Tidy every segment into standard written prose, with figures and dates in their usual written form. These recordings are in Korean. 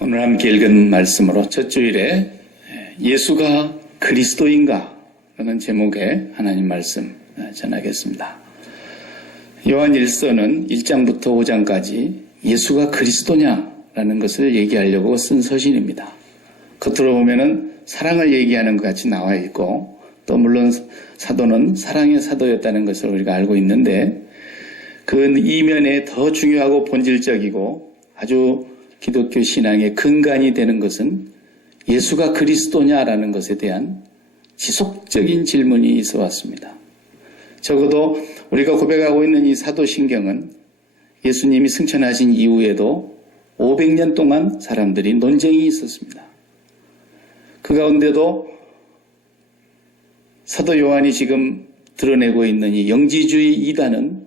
오늘 함께 읽은 말씀으로 첫 주일에 예수가 그리스도인가? 라는 제목의 하나님 말씀 전하겠습니다. 요한 1서는 1장부터 5장까지 예수가 그리스도냐라는 것을 얘기하려고 쓴 서신입니다. 겉으로 보면은 사랑을 얘기하는 것 같이 나와 있고 또 물론 사도는 사랑의 사도였다는 것을 우리가 알고 있는데 그 이면에 더 중요하고 본질적이고 아주 기독교 신앙의 근간이 되는 것은 예수가 그리스도냐라는 것에 대한 지속적인 질문이 있어 왔습니다. 적어도 우리가 고백하고 있는 이 사도신경은 예수님이 승천하신 이후에도 500년 동안 사람들이 논쟁이 있었습니다. 그 가운데도 사도 요한이 지금 드러내고 있는 이 영지주의 이단은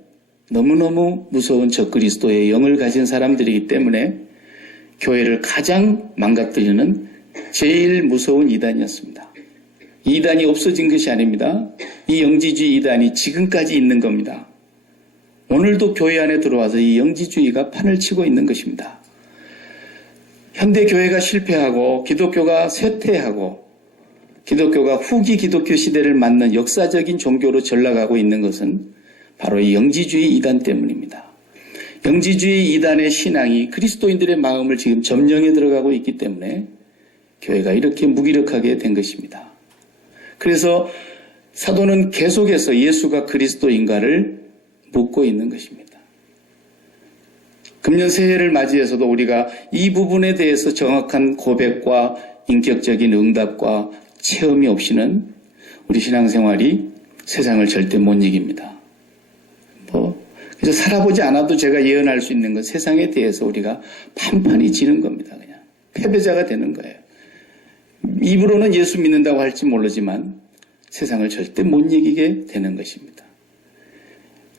너무너무 무서운 적그리스도의 영을 가진 사람들이기 때문에 교회를 가장 망가뜨리는 제일 무서운 이단이었습니다. 이 이단이 없어진 것이 아닙니다. 이 영지주의 이단이 지금까지 있는 겁니다. 오늘도 교회 안에 들어와서 이 영지주의가 판을 치고 있는 것입니다. 현대 교회가 실패하고 기독교가 쇠퇴하고 기독교가 후기 기독교 시대를 맞는 역사적인 종교로 전락하고 있는 것은 바로 이 영지주의 이단 때문입니다. 영지주의 이단의 신앙이 그리스도인들의 마음을 지금 점령해 들어가고 있기 때문에 교회가 이렇게 무기력하게 된 것입니다. 그래서 사도는 계속해서 예수가 그리스도인가를 묻고 있는 것입니다. 금년 새해를 맞이해서도 우리가 이 부분에 대해서 정확한 고백과 인격적인 응답과 체험이 없이는 우리 신앙생활이 세상을 절대 못 이깁니다. 그래서 살아보지 않아도 제가 예언할 수 있는 건 세상에 대해서 우리가 판판이 지는 겁니다. 그냥 패배자가 되는 거예요. 입으로는 예수 믿는다고 할지 모르지만 세상을 절대 못 이기게 되는 것입니다.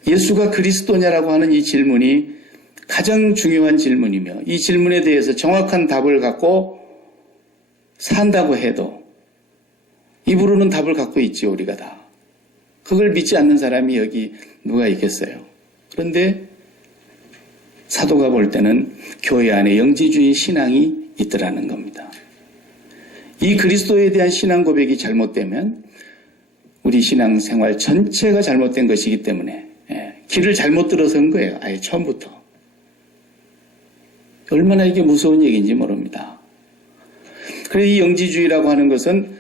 예수가 그리스도냐라고 하는 이 질문이 가장 중요한 질문이며 이 질문에 대해서 정확한 답을 갖고 산다고 해도 입으로는 답을 갖고 있지요, 우리가 다. 그걸 믿지 않는 사람이 여기 누가 있겠어요? 그런데 사도가 볼 때는 교회 안에 영지주의 신앙이 있더라는 겁니다. 이 그리스도에 대한 신앙 고백이 잘못되면 우리 신앙생활 전체가 잘못된 것이기 때문에 길을 잘못 들어선 거예요. 아예 처음부터. 얼마나 이게 무서운 얘기인지 모릅니다. 그래서 이 영지주의라고 하는 것은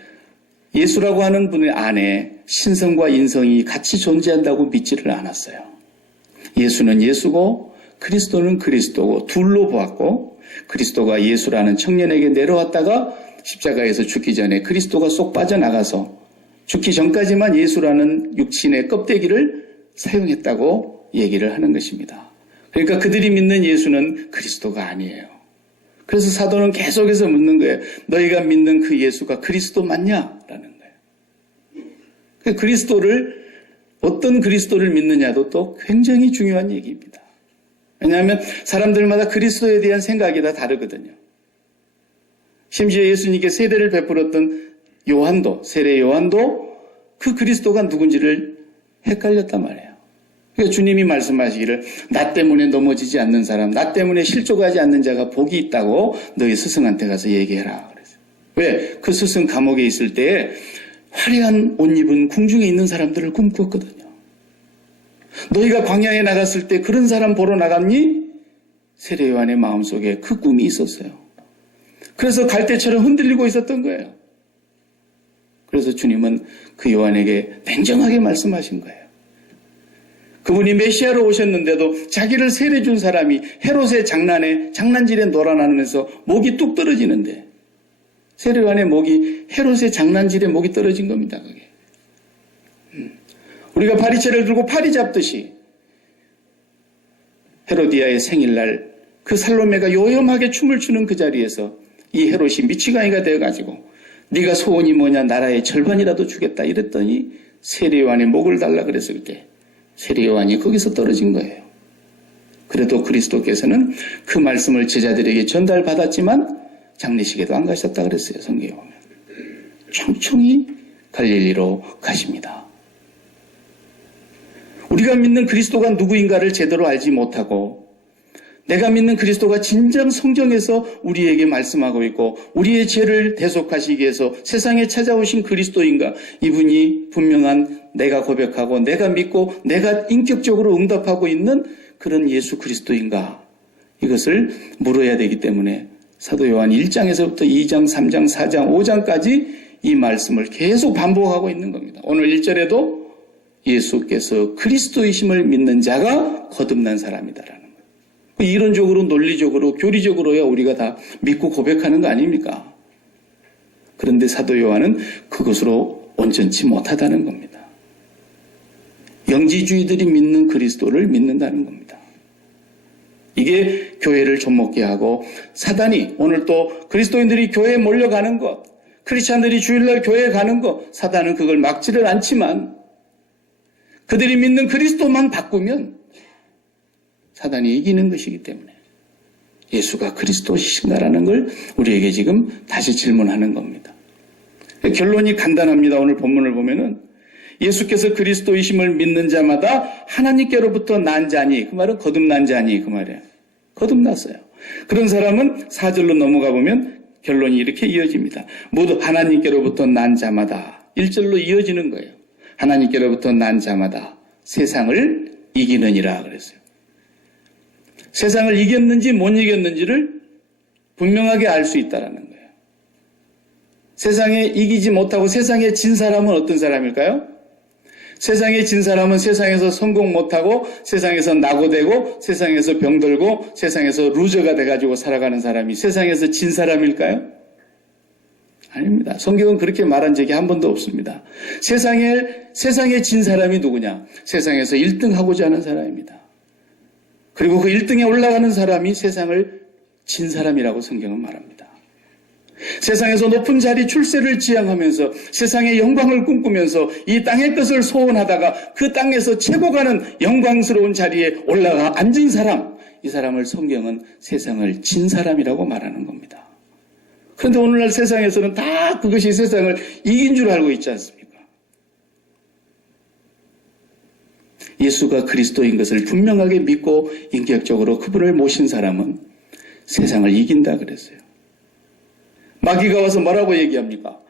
예수라고 하는 분의 안에 신성과 인성이 같이 존재한다고 믿지를 않았어요. 예수는 예수고 그리스도는 그리스도고 둘로 보았고 그리스도가 예수라는 청년에게 내려왔다가 십자가에서 죽기 전에 그리스도가 쏙 빠져나가서 죽기 전까지만 예수라는 육신의 껍데기를 사용했다고 얘기를 하는 것입니다. 그러니까 그들이 믿는 예수는 그리스도가 아니에요. 그래서 사도는 계속해서 묻는 거예요. 너희가 믿는 그 예수가 그리스도 맞냐? 라는 거예요. 그리스도를 어떤 그리스도를 믿느냐도 또 굉장히 중요한 얘기입니다. 왜냐하면 사람들마다 그리스도에 대한 생각이 다 다르거든요. 심지어 예수님께 세례를 베풀었던 요한도, 세례 요한도 그 그리스도가 누군지를 헷갈렸단 말이에요. 그러니까 주님이 말씀하시기를 나 때문에 넘어지지 않는 사람, 나 때문에 실족하지 않는 자가 복이 있다고 너희 스승한테 가서 얘기해라. 그랬어요. 왜? 그 스승 감옥에 있을 때에 화려한 옷 입은 궁중에 있는 사람들을 꿈꿨거든요. 너희가 광야에 나갔을 때 그런 사람 보러 나갔니? 세례 요한의 마음속에 그 꿈이 있었어요. 그래서 갈대처럼 흔들리고 있었던 거예요. 그래서 주님은 그 요한에게 냉정하게 말씀하신 거예요. 그분이 메시아로 오셨는데도 자기를 세례 준 사람이 헤롯의 장난질에 놀아나면서 목이 뚝 떨어지는데 세례 요한의 목이 헤롯의 장난질에 목이 떨어진 겁니다. 그게. 우리가 파리채를 들고 파리 잡듯이 헤로디아의 생일날 그 살로메가 요염하게 춤을 추는 그 자리에서 이 헤롯이 미치광이가 되어가지고 네가 소원이 뭐냐 나라의 절반이라도 주겠다 이랬더니 세례 요한의 목을 달라 그랬을 때 세례 요한이 거기서 떨어진 거예요. 그래도 그리스도께서는 그 말씀을 제자들에게 전달받았지만 장례식에도 안 가셨다 그랬어요. 성경에 보면. 총총히 갈릴리로 가십니다. 우리가 믿는 그리스도가 누구인가를 제대로 알지 못하고 내가 믿는 그리스도가 진정 성경에서 우리에게 말씀하고 있고 우리의 죄를 대속하시기 위해서 세상에 찾아오신 그리스도인가? 이분이 분명한 내가 고백하고 내가 믿고 내가 인격적으로 응답하고 있는 그런 예수 그리스도인가? 이것을 물어야 되기 때문에 사도 요한 1장에서부터 2장, 3장, 4장, 5장까지 이 말씀을 계속 반복하고 있는 겁니다. 오늘 1절에도 예수께서 그리스도이심을 믿는 자가 거듭난 사람이다라는 거예요. 이론적으로, 논리적으로, 교리적으로야 우리가 다 믿고 고백하는 거 아닙니까? 그런데 사도 요한은 그것으로 온전치 못하다는 겁니다. 영지주의들이 믿는 그리스도를 믿는다는 겁니다. 이게 교회를 좀먹게 하고 사단이 오늘 또 그리스도인들이 교회에 몰려가는 것, 크리스찬들이 주일날 교회에 가는 것, 사단은 그걸 막지를 않지만 그들이 믿는 그리스도만 바꾸면 사단이 이기는 것이기 때문에 예수가 그리스도이신가라는 걸 우리에게 지금 다시 질문하는 겁니다. 결론이 간단합니다. 오늘 본문을 보면은 예수께서 그리스도이심을 믿는 자마다 하나님께로부터 난 자니, 그 말은 거듭난 자니 그 말이에요. 거듭났어요. 그런 사람은 4절로 넘어가 보면 결론이 이렇게 이어집니다. 모두 하나님께로부터 난 자마다 1절로 이어지는 거예요. 하나님께로부터 난 자마다 세상을 이기느니라 그랬어요. 세상을 이겼는지 못 이겼는지를 분명하게 알 수 있다는 거예요. 세상에 이기지 못하고 세상에 진 사람은 어떤 사람일까요? 세상에 진 사람은 세상에서 성공 못하고 세상에서 낙오되고 세상에서 병들고 세상에서 루저가 돼가지고 살아가는 사람이 세상에서 진 사람일까요? 아닙니다. 성경은 그렇게 말한 적이 한 번도 없습니다. 세상에 진 사람이 누구냐? 세상에서 1등 하고자 하는 사람입니다. 그리고 그 1등에 올라가는 사람이 세상을 진 사람이라고 성경은 말합니다. 세상에서 높은 자리 출세를 지향하면서 세상의 영광을 꿈꾸면서 이 땅의 것을 소원하다가 그 땅에서 최고가는 영광스러운 자리에 올라가 앉은 사람, 이 사람을 성경은 세상을 진 사람이라고 말하는 겁니다. 그런데 오늘날 세상에서는 다 그것이 세상을 이긴 줄 알고 있지 않습니까? 예수가 그리스도인 것을 분명하게 믿고 인격적으로 그분을 모신 사람은 세상을 이긴다 그랬어요. 마귀가 와서 뭐라고 얘기합니까?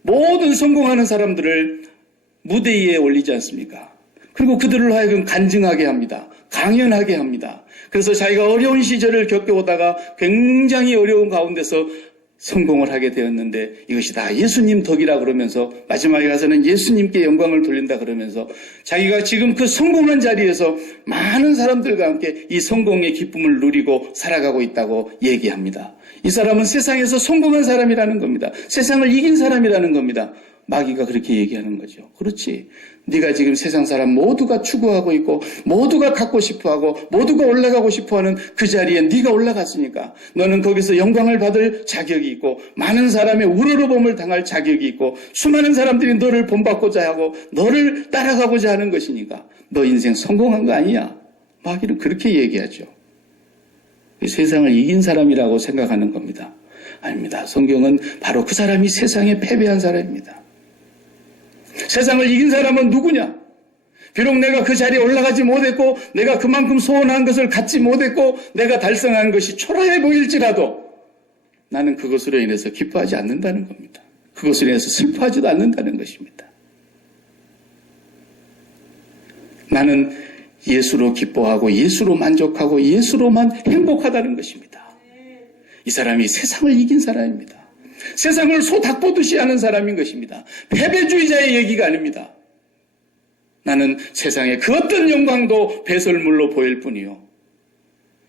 모든 성공하는 사람들을 무대 위에 올리지 않습니까? 그리고 그들을 하여금 간증하게 합니다. 강연하게 합니다. 그래서 자기가 어려운 시절을 겪어오다가 굉장히 어려운 가운데서 성공을 하게 되었는데 이것이 다 예수님 덕이라 그러면서 마지막에 가서는 예수님께 영광을 돌린다 그러면서 자기가 지금 그 성공한 자리에서 많은 사람들과 함께 이 성공의 기쁨을 누리고 살아가고 있다고 얘기합니다. 이 사람은 세상에서 성공한 사람이라는 겁니다. 세상을 이긴 사람이라는 겁니다. 마귀가 그렇게 얘기하는 거죠. 그렇지. 네가 지금 세상 사람 모두가 추구하고 있고 모두가 갖고 싶어하고 모두가 올라가고 싶어하는 그 자리에 네가 올라갔으니까 너는 거기서 영광을 받을 자격이 있고 많은 사람의 우러러봄을 당할 자격이 있고 수많은 사람들이 너를 본받고자 하고 너를 따라가고자 하는 것이니까 너 인생 성공한 거 아니야. 마귀는 그렇게 얘기하죠. 세상을 이긴 사람이라고 생각하는 겁니다. 아닙니다. 성경은 바로 그 사람이 세상에 패배한 사람입니다. 세상을 이긴 사람은 누구냐? 비록 내가 그 자리에 올라가지 못했고 내가 그만큼 소원한 것을 갖지 못했고 내가 달성한 것이 초라해 보일지라도 나는 그것으로 인해서 기뻐하지 않는다는 겁니다. 그것으로 인해서 슬퍼하지도 않는다는 것입니다. 나는 예수로 기뻐하고 예수로 만족하고 예수로만 행복하다는 것입니다. 이 사람이 세상을 이긴 사람입니다. 세상을 소 닭 보듯이 하는 사람인 것입니다. 패배주의자의 얘기가 아닙니다. 나는 세상의 그 어떤 영광도 배설물로 보일 뿐이요.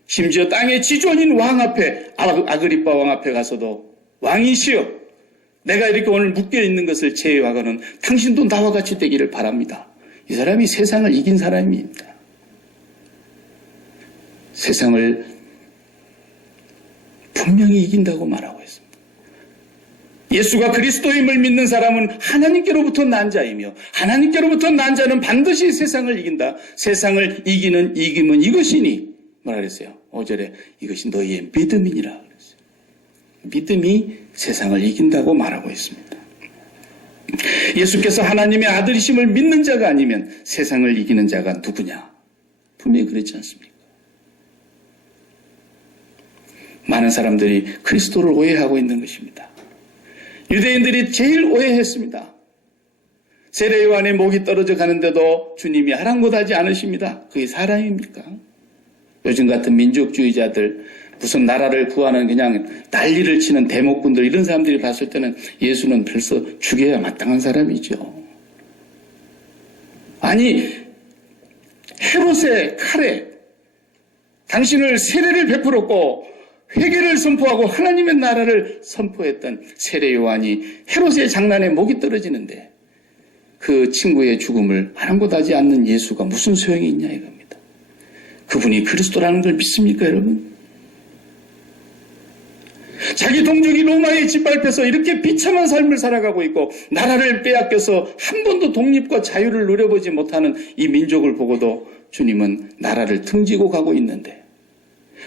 심지어 땅의 지존인 왕 앞에 아그리빠 왕 앞에 가서도 왕이시여 내가 이렇게 오늘 묶여있는 것을 제외하고는 당신도 나와 같이 되기를 바랍니다. 이 사람이 세상을 이긴 사람입니다. 세상을 분명히 이긴다고 말하고 있습니다. 예수가 그리스도임을 믿는 사람은 하나님께로부터 난 자이며 하나님께로부터 난 자는 반드시 세상을 이긴다. 세상을 이기는 이김은 이것이니 뭐라 그랬어요? 5절에 이것이 너희의 믿음이니라 그랬어요. 믿음이 세상을 이긴다고 말하고 있습니다. 예수께서 하나님의 아들이심을 믿는 자가 아니면 세상을 이기는 자가 누구냐? 분명히 그랬지 않습니까? 많은 사람들이 그리스도를 오해하고 있는 것입니다. 유대인들이 제일 오해했습니다. 세례 요한의 목이 떨어져 가는데도 주님이 아랑곳하지 않으십니다. 그게 사람입니까? 요즘 같은 민족주의자들, 무슨 나라를 구하는 그냥 난리를 치는 대목군들, 이런 사람들이 봤을 때는 예수는 벌써 죽여야 마땅한 사람이죠. 아니, 헤롯의 칼에 당신을 세례를 베풀었고 회개를 선포하고 하나님의 나라를 선포했던 세례 요한이 헤롯의 장난에 목이 떨어지는데 그 친구의 죽음을 아랑곳하지 않는 예수가 무슨 소용이 있냐 이겁니다. 그분이 그리스도라는 걸 믿습니까, 여러분? 자기 동족이 로마에 짓밟혀서 이렇게 비참한 삶을 살아가고 있고 나라를 빼앗겨서 한 번도 독립과 자유를 누려보지 못하는 이 민족을 보고도 주님은 나라를 등지고 가고 있는데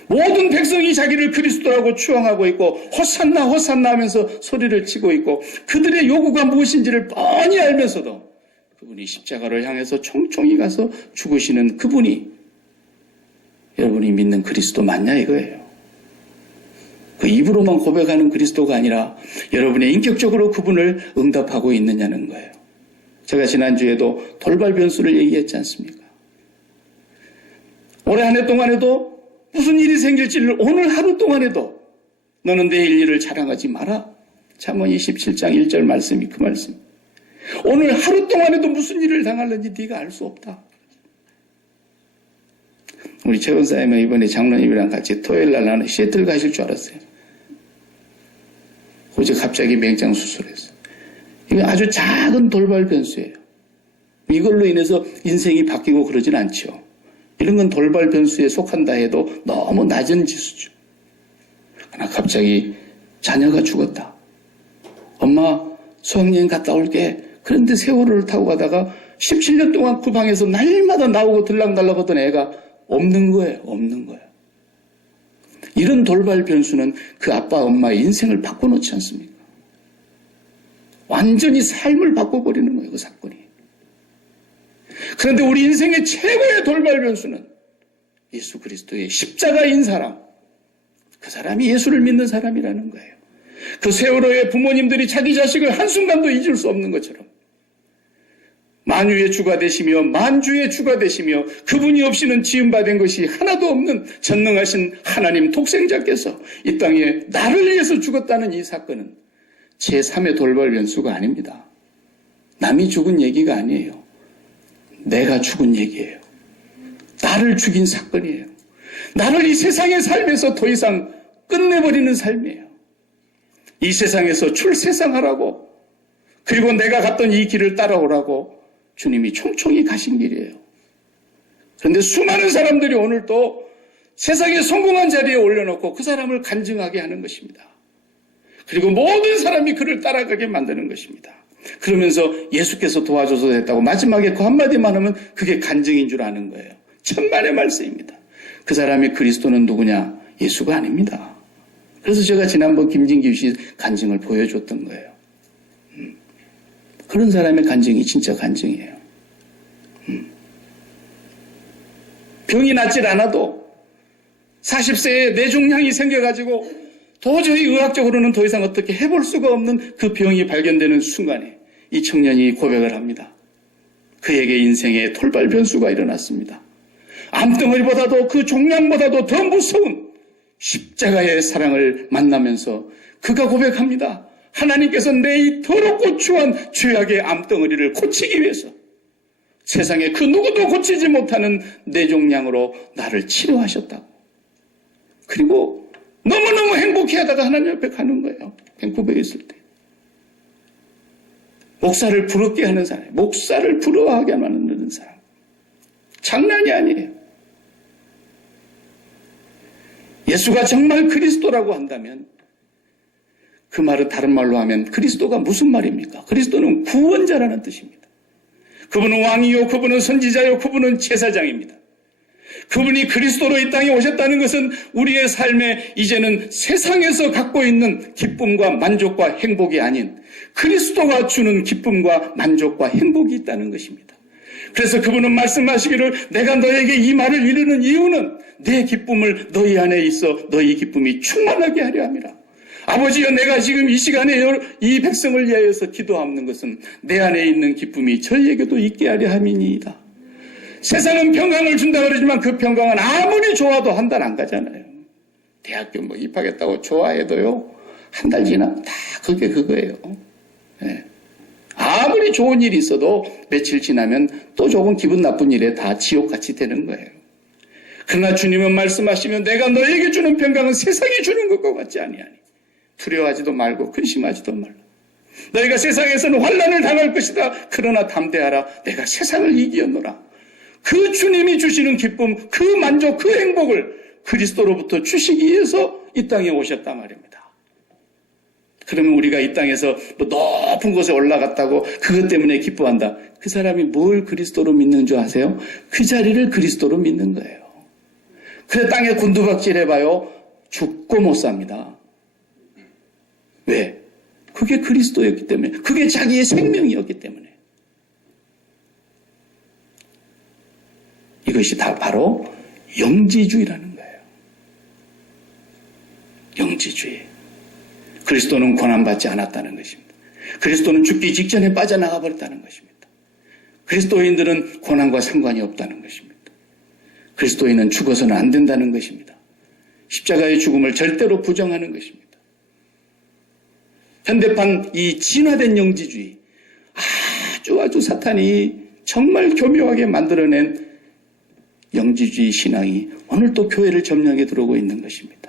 모든 백성이 자기를 그리스도라고 추앙하고 있고 호산나 호산나 하면서 소리를 치고 있고 그들의 요구가 무엇인지를 뻔히 알면서도 그분이 십자가를 향해서 총총히 가서 죽으시는 그분이 여러분이 믿는 그리스도 맞냐 이거예요. 그 입으로만 고백하는 그리스도가 아니라 여러분의 인격적으로 그분을 응답하고 있느냐는 거예요. 제가 지난주에도 돌발 변수를 얘기했지 않습니까? 올해 한 해 동안에도 무슨 일이 생길지를 오늘 하루 동안에도 너는 내일 일을 자랑하지 마라. 잠언 27장 1절 말씀이 그 말씀. 오늘 하루 동안에도 무슨 일을 당할는지 네가 알 수 없다. 우리 최 권사님은 이번에 장로님이랑 같이 토요일 날 나는 시애틀 가실 줄 알았어요. 어제 갑자기 맹장 수술했어요. 이거 아주 작은 돌발 변수예요. 이걸로 인해서 인생이 바뀌고 그러진 않죠. 이런 건 돌발 변수에 속한다 해도 너무 낮은 지수죠. 그러나 갑자기 자녀가 죽었다. 엄마 수학여행 갔다 올게. 그런데 세월호를 타고 가다가 17년 동안 그 방에서 날마다 나오고 들락날락 하던 애가 없는 거예요. 없는 거예요. 이런 돌발 변수는 그 아빠 엄마의 인생을 바꿔놓지 않습니까? 완전히 삶을 바꿔버리는 거예요. 그 사건이. 그런데 우리 인생의 최고의 돌발 변수는 예수 그리스도의 십자가인 사람, 그 사람이 예수를 믿는 사람이라는 거예요. 그 세월호의 부모님들이 자기 자식을 한순간도 잊을 수 없는 것처럼 만유의 주가 되시며 만주의 주가 되시며 그분이 없이는 지음받은 것이 하나도 없는 전능하신 하나님 독생자께서 이 땅에 나를 위해서 죽었다는 이 사건은 제3의 돌발 변수가 아닙니다. 남이 죽은 얘기가 아니에요. 내가 죽은 얘기예요. 나를 죽인 사건이에요. 나를 이 세상의 삶에서 더 이상 끝내버리는 삶이에요. 이 세상에서 출세상하라고 그리고 내가 갔던 이 길을 따라오라고 주님이 총총히 가신 길이에요. 그런데 수많은 사람들이 오늘 또 세상의 성공한 자리에 올려놓고 그 사람을 간증하게 하는 것입니다. 그리고 모든 사람이 그를 따라가게 만드는 것입니다. 그러면서 예수께서 도와줘서 됐다고 마지막에 그 한마디만 하면 그게 간증인 줄 아는 거예요. 천만의 말씀입니다. 그 사람의 그리스도는 누구냐? 예수가 아닙니다. 그래서 제가 지난번 김진규 씨 간증을 보여줬던 거예요. 그런 사람의 간증이 진짜 간증이에요. 병이 낫질 않아도 40세에 뇌종양이 생겨가지고 도저히 의학적으로는 더 이상 어떻게 해볼 수가 없는 그 병이 발견되는 순간에 이 청년이 고백을 합니다. 그에게 인생의 돌발 변수가 일어났습니다. 암덩어리보다도 그 종양보다도 더 무서운 십자가의 사랑을 만나면서 그가 고백합니다. 하나님께서 내 이 더럽고 추한 죄악의 암덩어리를 고치기 위해서 세상에 그 누구도 고치지 못하는 뇌종양으로 나를 치료하셨다고. 그리고 너무너무 행복해하다가 하나님 옆에 가는 거예요. 밴쿠버에 있을 때. 목사를 부럽게 하는 사람, 목사를 부러워하게 만드는 사람. 장난이 아니에요. 예수가 정말 그리스도라고 한다면 그 말은 다른 말로 하면 그리스도가 무슨 말입니까? 그리스도는 구원자라는 뜻입니다. 그분은 왕이요, 그분은 선지자요, 그분은 제사장입니다. 그분이 그리스도로 이 땅에 오셨다는 것은 우리의 삶에 이제는 세상에서 갖고 있는 기쁨과 만족과 행복이 아닌 그리스도가 주는 기쁨과 만족과 행복이 있다는 것입니다. 그래서 그분은 말씀하시기를 내가 너에게 이 말을 이르는 이유는 내 기쁨을 너희 안에 있어 너희 기쁨이 충만하게 하려 함이라. 아버지여, 내가 지금 이 시간에 이 백성을 위하여서 기도하는 것은 내 안에 있는 기쁨이 저희에게도 있게 하려 함이니이다. 세상은 평강을 준다 그러지만 그 평강은 아무리 좋아도 한 달 안 가잖아요. 대학교 입학했다고 좋아해도요, 한 달 지나면 다 그게 그거예요. 네. 아무리 좋은 일이 있어도 며칠 지나면 또 조금 기분 나쁜 일에 다 지옥같이 되는 거예요. 그러나 주님은 말씀하시면 내가 너에게 주는 평강은 세상이 주는 것과 같지 아니하니 두려워하지도 말고 근심하지도 말라. 너희가 세상에서는 환난을 당할 것이다. 그러나 담대하라. 내가 세상을 이기었노라. 그 주님이 주시는 기쁨, 그 만족, 그 행복을 그리스도로부터 주시기 위해서 이 땅에 오셨단 말입니다. 그러면 우리가 이 땅에서 높은 곳에 올라갔다고 그것 때문에 기뻐한다. 그 사람이 뭘 그리스도로 믿는 줄 아세요? 그 자리를 그리스도로 믿는 거예요. 그래 땅에 곤두박질 해봐요. 죽고 못 삽니다. 왜? 그게 그리스도였기 때문에, 그게 자기의 생명이었기 때문에. 이것이 다 바로 영지주의라는 거예요. 영지주의. 그리스도는 고난받지 않았다는 것입니다. 그리스도는 죽기 직전에 빠져나가 버렸다는 것입니다. 그리스도인들은 고난과 상관이 없다는 것입니다. 그리스도인은 죽어서는 안 된다는 것입니다. 십자가의 죽음을 절대로 부정하는 것입니다. 현대판 이 진화된 영지주의, 아주 사탄이 정말 교묘하게 만들어낸 영지주의 신앙이 오늘 또 교회를 점령해 들어오고 있는 것입니다.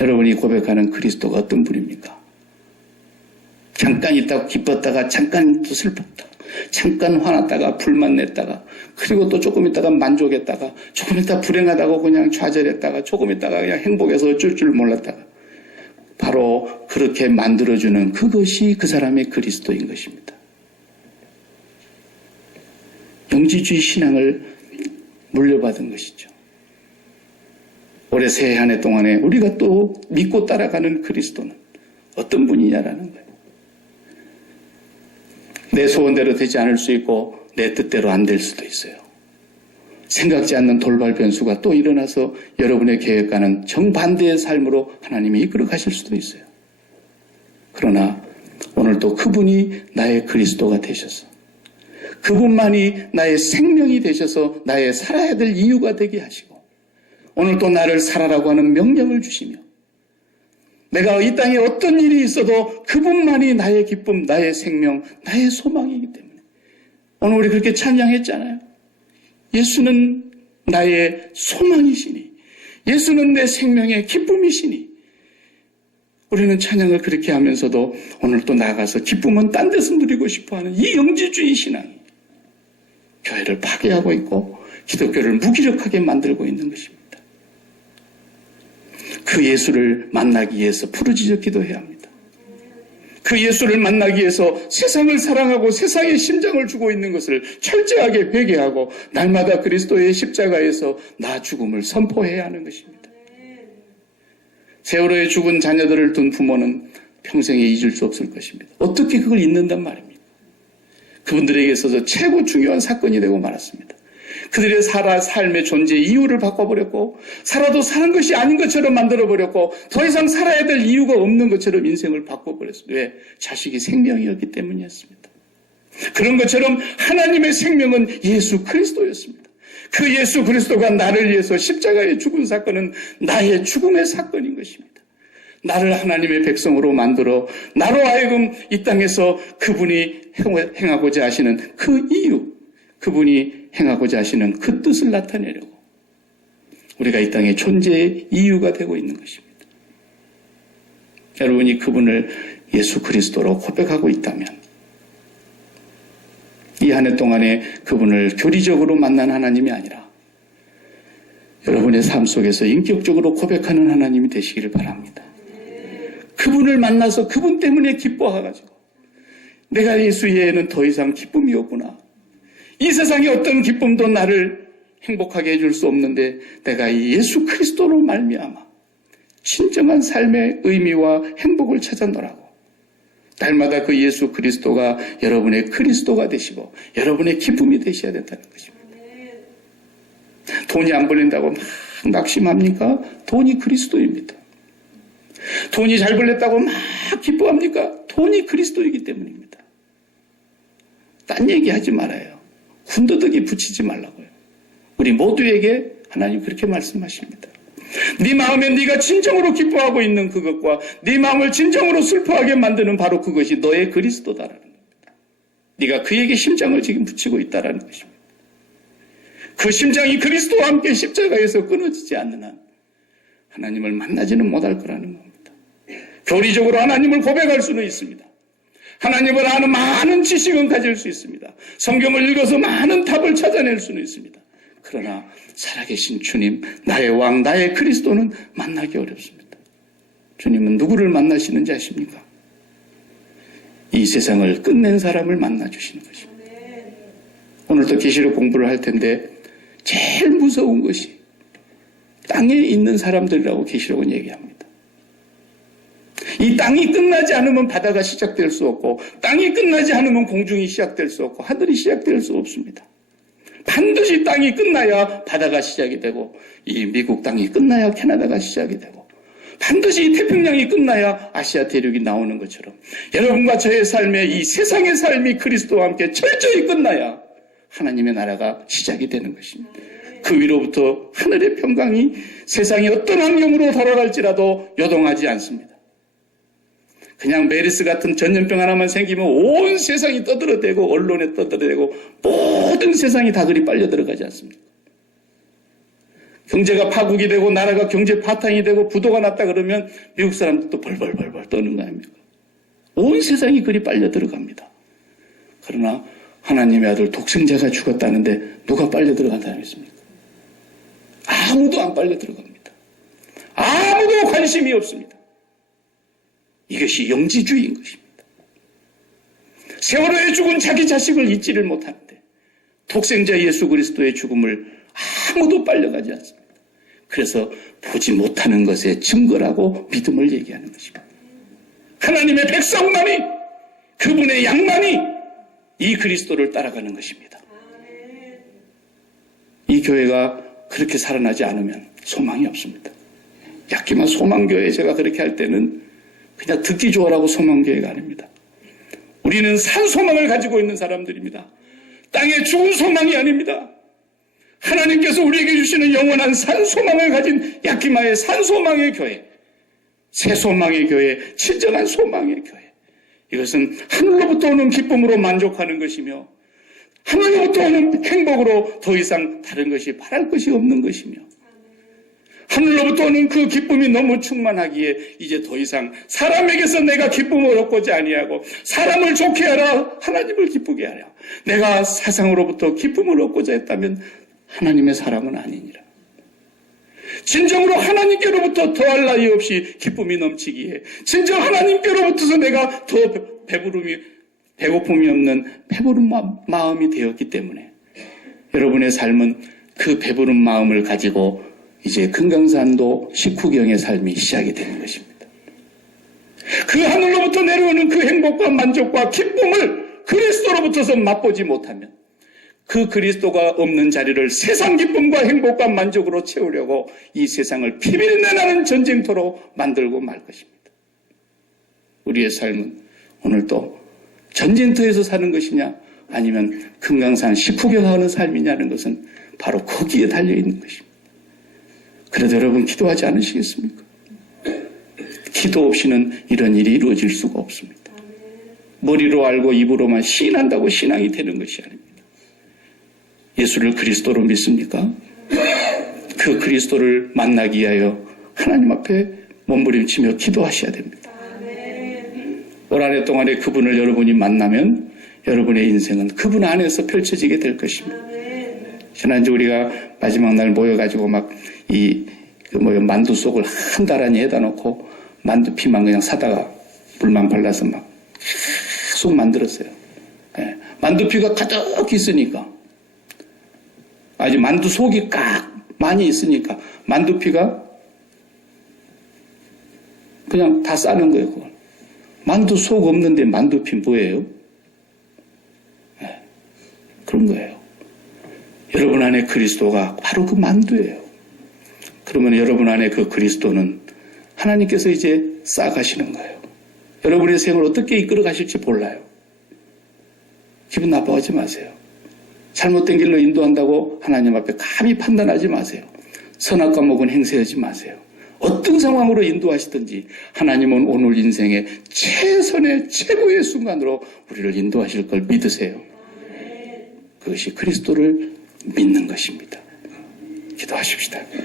여러분이 고백하는 그리스도가 어떤 분입니까? 잠깐 있다가 기뻤다가 잠깐 또 슬펐다. 잠깐 화났다가 불만 냈다가 그리고 또 조금 있다가 만족했다가 조금 있다가 불행하다고 그냥 좌절했다가 조금 있다가 그냥 행복해서 어쩔 줄 몰랐다가 바로 그렇게 만들어주는 그것이 그 사람의 그리스도인 것입니다. 영지주의 신앙을 물려받은 것이죠. 올해 새해 한 해 동안에 우리가 또 믿고 따라가는 그리스도는 어떤 분이냐라는 거예요. 내 소원대로 되지 않을 수 있고 내 뜻대로 안 될 수도 있어요. 생각지 않는 돌발 변수가 또 일어나서 여러분의 계획과는 정반대의 삶으로 하나님이 이끌어 가실 수도 있어요. 그러나 오늘 또 그분이 나의 그리스도가 되셔서 그분만이 나의 생명이 되셔서 나의 살아야 될 이유가 되게 하시고 오늘 또 나를 살아라고 하는 명령을 주시며 내가 이 땅에 어떤 일이 있어도 그분만이 나의 기쁨, 나의 생명, 나의 소망이기 때문에 오늘 우리 그렇게 찬양했잖아요. 예수는 나의 소망이시니 예수는 내 생명의 기쁨이시니 우리는 찬양을 그렇게 하면서도 오늘 또 나가서 기쁨은 딴 데서 누리고 싶어하는 이 영지주의 신앙이 교회를 파괴하고 있고 기독교를 무기력하게 만들고 있는 것입니다. 그 예수를 만나기 위해서 부르짖어 기도해야 합니다. 그 예수를 만나기 위해서 세상을 사랑하고 세상에 심장을 주고 있는 것을 철저하게 회개하고 날마다 그리스도의 십자가에서 나 죽음을 선포해야 하는 것입니다. 세월호에 죽은 자녀들을 둔 부모는 평생에 잊을 수 없을 것입니다. 어떻게 그걸 잊는단 말입니까? 그분들에게 있어서 최고 중요한 사건이 되고 말았습니다. 그들의 삶의 존재 이유를 바꿔버렸고 살아도 사는 것이 아닌 것처럼 만들어버렸고 더 이상 살아야 될 이유가 없는 것처럼 인생을 바꿔버렸습니다. 왜? 자식이 생명이었기 때문이었습니다. 그런 것처럼 하나님의 생명은 예수 그리스도였습니다. 그 예수 그리스도가 나를 위해서 십자가에 죽은 사건은 나의 죽음의 사건인 것입니다. 나를 하나님의 백성으로 만들어 나로 하여금 이 땅에서 그분이 행하고자 하시는 그 이유, 그분이 행하고자 하시는 그 뜻을 나타내려고 우리가 이 땅에 존재의 이유가 되고 있는 것입니다. 여러분이 그분을 예수 그리스도로 고백하고 있다면 이 한 해 동안에 그분을 교리적으로 만난 하나님이 아니라 여러분의 삶 속에서 인격적으로 고백하는 하나님이 되시기를 바랍니다. 그분을 만나서 그분 때문에 기뻐해가지고 내가 예수 외에는 더 이상 기쁨이 없구나. 이 세상의 어떤 기쁨도 나를 행복하게 해줄 수 없는데 내가 이 예수 그리스도로 말미암아 진정한 삶의 의미와 행복을 찾아노라고 날마다 그 예수 그리스도가 여러분의 그리스도가 되시고 여러분의 기쁨이 되셔야 된다는 것입니다. 돈이 안 벌린다고 막 낙심합니까? 돈이 그리스도입니다. 돈이 잘 벌렸다고 막 기뻐합니까? 돈이 그리스도이기 때문입니다. 딴 얘기하지 말아요. 군더더기 붙이지 말라고요. 우리 모두에게 하나님 그렇게 말씀하십니다. 네 마음에 네가 진정으로 기뻐하고 있는 그것과 네 마음을 진정으로 슬퍼하게 만드는 바로 그것이 너의 그리스도다라는 겁니다. 네가 그에게 심장을 지금 붙이고 있다라는 것입니다. 그 심장이 그리스도와 함께 십자가에서 끊어지지 않는 한 하나님을 만나지는 못할 거라는 겁니다. 교리적으로 하나님을 고백할 수는 있습니다. 하나님을 아는 많은 지식은 가질 수 있습니다. 성경을 읽어서 많은 답을 찾아낼 수는 있습니다. 그러나 살아계신 주님, 나의 왕, 나의 그리스도는 만나기 어렵습니다. 주님은 누구를 만나시는지 아십니까? 이 세상을 끝낸 사람을 만나주시는 것입니다. 오늘도 계시록 공부를 할 텐데 제일 무서운 것이 땅에 있는 사람들이라고 계시록은 얘기합니다. 이 땅이 끝나지 않으면 바다가 시작될 수 없고 땅이 끝나지 않으면 공중이 시작될 수 없고 하늘이 시작될 수 없습니다. 반드시 땅이 끝나야 바다가 시작이 되고 이 미국 땅이 끝나야 캐나다가 시작이 되고 반드시 태평양이 끝나야 아시아 대륙이 나오는 것처럼 여러분과 저의 삶에 이 세상의 삶이 그리스도와 함께 철저히 끝나야 하나님의 나라가 시작이 되는 것입니다. 그 위로부터 하늘의 평강이 세상이 어떤 환경으로 돌아갈지라도 요동하지 않습니다. 그냥 메르스 같은 전염병 하나만 생기면 온 세상이 떠들어대고 언론에 떠들어대고 모든 세상이 다 그리 빨려 들어가지 않습니까? 경제가 파국이 되고 나라가 경제 파탄이 되고 부도가 났다 그러면 미국 사람들도 벌벌벌벌 떠는 거 아닙니까? 온 세상이 그리 빨려 들어갑니다. 그러나 하나님의 아들 독생자가 죽었다는데 누가 빨려 들어간 사람이 있습니까? 아무도 안 빨려 들어갑니다. 아무도 관심이 없습니다. 이것이 영지주의인 것입니다. 세월호에 죽은 자기 자식을 잊지를 못하는데 독생자 예수 그리스도의 죽음을 아무도 빨려가지 않습니다. 그래서 보지 못하는 것의 증거라고 믿음을 얘기하는 것입니다. 하나님의 백성만이 그분의 양만이 이 그리스도를 따라가는 것입니다. 이 교회가 그렇게 살아나지 않으면 소망이 없습니다. 약기만 소망교회 제가 그렇게 할 때는 그냥 듣기 좋으라고 소망교회가 아닙니다. 우리는 산 소망을 가지고 있는 사람들입니다. 땅에 죽은 소망이 아닙니다. 하나님께서 우리에게 주시는 영원한 산 소망을 가진 약기마의 산 소망의 교회, 새 소망의 교회, 진정한 소망의 교회. 이것은 하늘로부터 오는 기쁨으로 만족하는 것이며 하늘로부터 오는 행복으로 더 이상 다른 것이 바랄 것이 없는 것이며 하늘로부터 오는 그 기쁨이 너무 충만하기에 이제 더 이상 사람에게서 내가 기쁨을 얻고자 아니하고 사람을 좋게 하라 하나님을 기쁘게 하라. 내가 세상으로부터 기쁨을 얻고자 했다면 하나님의 사람은 아니니라. 진정으로 하나님께로부터 더할 나위 없이 기쁨이 넘치기에 진정 하나님께로부터서 내가 더 배고픔이 없는 배부른 마음이 되었기 때문에 여러분의 삶은 그 배부른 마음을 가지고 이제 금강산도 식후경의 삶이 시작이 되는 것입니다. 그 하늘로부터 내려오는 그 행복과 만족과 기쁨을 그리스도로부터서 맛보지 못하면 그 그리스도가 없는 자리를 세상 기쁨과 행복과 만족으로 채우려고 이 세상을 피비린내나는 전쟁터로 만들고 말 것입니다. 우리의 삶은 오늘도 전쟁터에서 사는 것이냐 아니면 금강산 식후경하는 삶이냐는 것은 바로 거기에 달려있는 것입니다. 그래도 여러분 기도하지 않으시겠습니까? 기도 없이는 이런 일이 이루어질 수가 없습니다. 머리로 알고 입으로만 시인한다고 신앙이 되는 것이 아닙니다. 예수를 그리스도로 믿습니까? 그 그리스도를 만나기 위하여 하나님 앞에 몸부림치며 기도하셔야 됩니다. 올 한 해 동안에 그분을 여러분이 만나면 여러분의 인생은 그분 안에서 펼쳐지게 될 것입니다. 지난주 우리가 마지막 날 모여가지고 만두 속을 한 다란히 해다 놓고 만두피만 그냥 사다가 물만 발라서 막 계속 만들었어요. 네. 만두피가 가득 있으니까 아직 만두 속이 깍 많이 있으니까 만두피가 그냥 다 싸는 거예요. 그걸. 만두 속 없는데 만두피 뭐예요? 네, 그런 거예요. 여러분 안에 그리스도가 바로 그 만두예요. 그러면 여러분 안에 그 그리스도는 하나님께서 이제 쌓아가시는 거예요. 여러분의 생을 어떻게 이끌어 가실지 몰라요. 기분 나빠하지 마세요. 잘못된 길로 인도한다고 하나님 앞에 감히 판단하지 마세요. 선악과 목은 행세하지 마세요. 어떤 상황으로 인도하시든지 하나님은 오늘 인생의 최선의 최고의 순간으로 우리를 인도하실 걸 믿으세요. 그것이 그리스도를 믿는 것입니다. 기도하십시다.